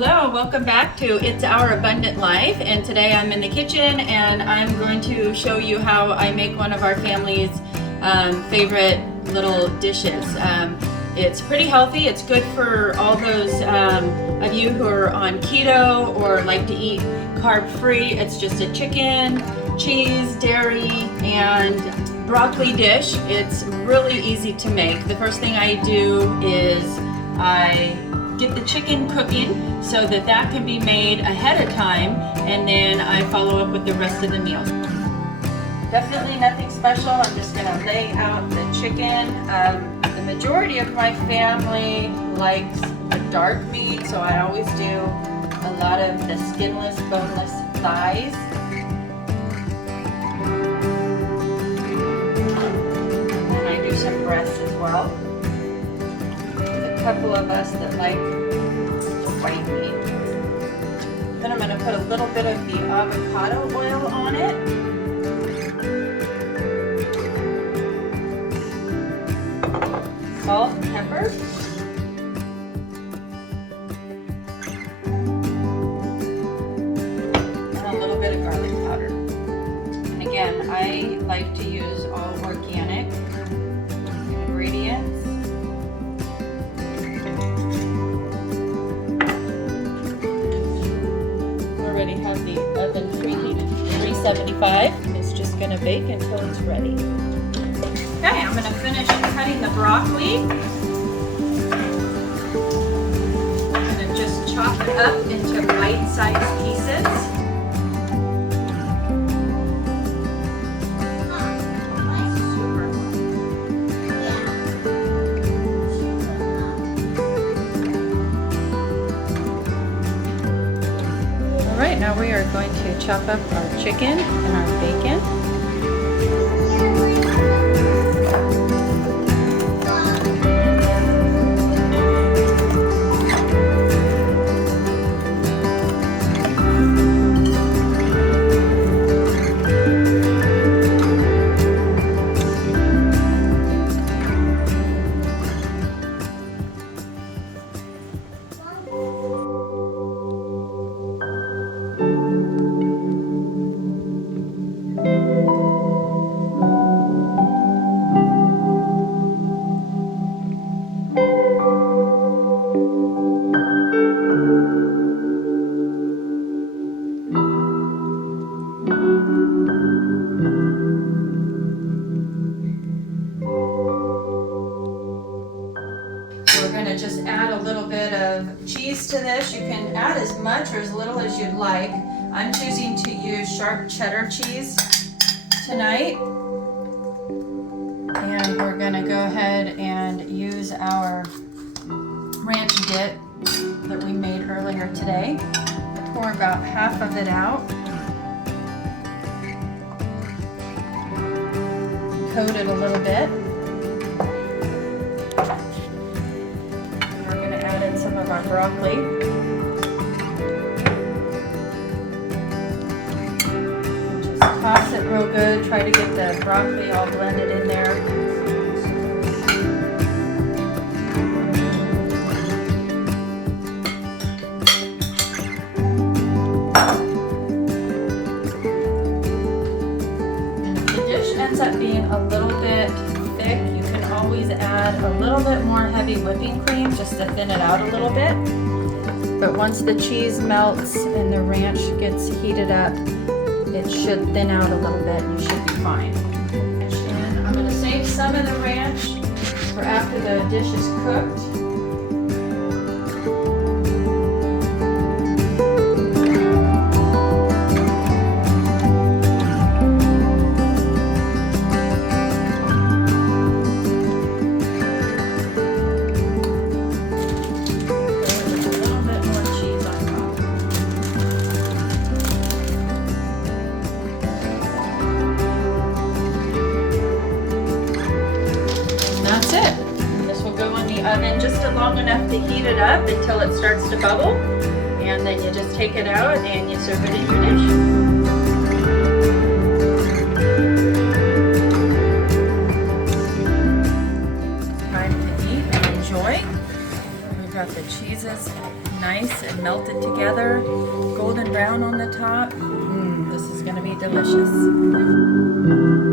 Hello, welcome back to It's Our Abundant Life, and today I'm in the kitchen and I'm going to show you how I make one of our family's favorite little dishes. It's pretty healthy. It's good for all those of you who are on keto or like to eat carb-free. It's just a chicken, cheese, dairy, and broccoli dish. It's really easy to make. The first thing I do is I get the chicken cooking so that can be made ahead of time, and then I follow up with the rest of the meal. Definitely nothing special. I'm just going to lay out the chicken. The majority of my family likes the dark meat, so I always do a lot of the skinless, boneless thighs. And I do some breasts as well. There's a couple of us that like the white meat. Then I'm going to put a little bit of the avocado oil on it. Salt and pepper. And a little bit of garlic powder. And again, I like to use all organic ingredients. Already have the oven preheated to 375. It's just going to bake until it's ready. Okay, I'm going to finish cutting the broccoli. I'm going to just chop it up into bite-sized pieces. All right, now we are going to chop up our chicken and our bacon. Just add a little bit of cheese to this. You can add as much or as little as you'd like. I'm choosing to use sharp cheddar cheese tonight. And we're going to go ahead and use our ranch dip that we made earlier today. Pour about half of it out. Coat it a little bit. Some of our broccoli. Just toss it real good. Try to get the broccoli all blended in there. And if the dish ends up being a little bit thick, you can always add a little bit more heavy whipping cream just to thin it out a little bit. But once the cheese melts and the ranch gets heated up, it should thin out a little bit and you should be fine. And I'm going to save some of the ranch for after the dish is cooked. That's it. This will go in the oven just long enough to heat it up until it starts to bubble, and then you just take it out and you serve it in your dish. Time to eat and enjoy. We've got the cheeses nice and melted together, golden brown on the top. This is going to be delicious.